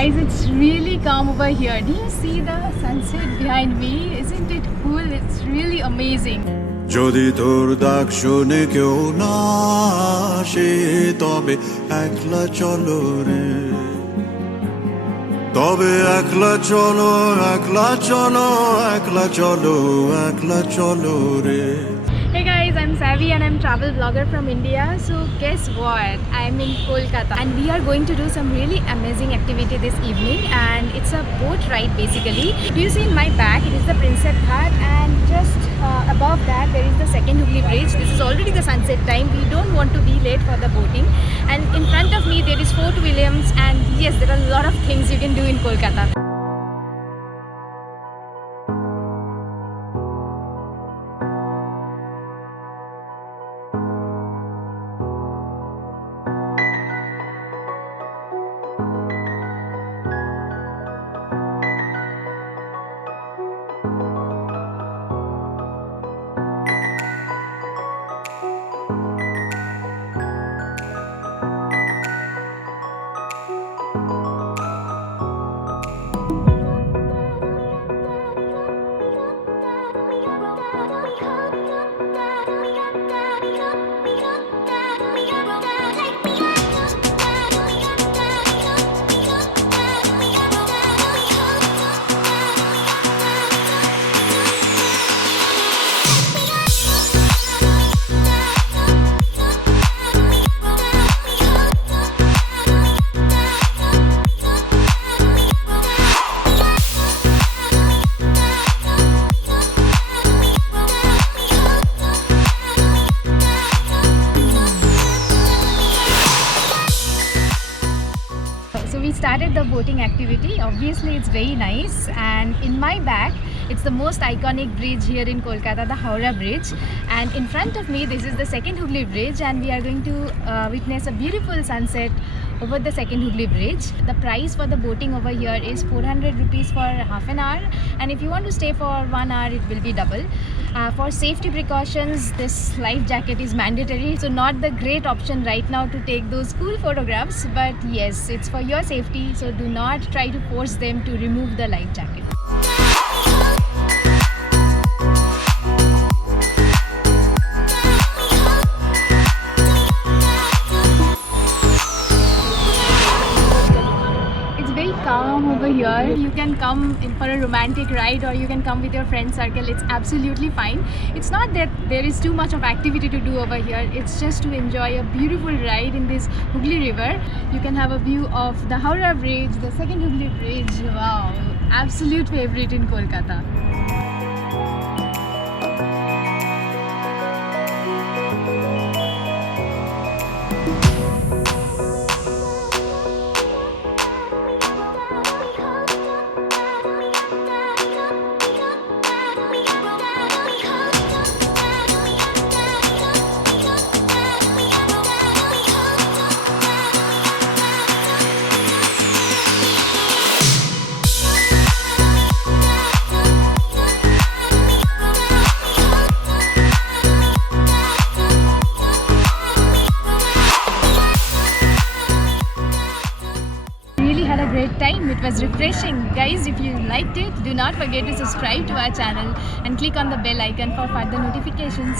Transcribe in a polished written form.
Guys, it's really calm over here. Do you see the sunset behind me? Isn't it cool? It's really amazing. যদি তোর ডাক শুনে কেউ না আসে তবে একলা চলো রে তবে একলা চলো একলা চলো একলা চলো একলা চলো রে Hey guys, I'm Savvy and I'm travel vlogger from India. So guess what? I'm in Kolkata and we are going to do some really amazing activity this evening, and it's a boat ride basically. Do you see in my back? It is the Prinsep Ghat, and just above that there is the second Hooghly Bridge. This is already the sunset time. We don't want to be late for the boating. And in front of me there is Fort Williams, and yes, there are a lot of things you can do in Kolkata. We started the boating activity. Obviously it's very nice, and in my back it's the most iconic bridge here in Kolkata, the Howrah Bridge, and in front of me this is the second Hooghly Bridge, and we are going to witness a beautiful sunset over the second Hooghly Bridge. The price for the boating over here is 400 rupees for half an hour, and if you want to stay for 1 hour it will be double. For safety precautions, this life jacket is mandatory, so not the great option right now to take those cool photographs, but yes, it's for your safety, so do not try to force them to remove the life jacket. Calm over here. You can come in for a romantic ride, or you can come with your friend circle. It's absolutely fine. It's not that there is too much of activity to do over here. It's just to enjoy a beautiful ride in this Hooghly River. You can have a view of the Howrah Bridge, the second Hooghly Bridge. Wow, absolute favorite in Kolkata. Great time. It was refreshing. Guys, if you liked it, do not forget to subscribe to our channel and click on the bell icon for further notifications.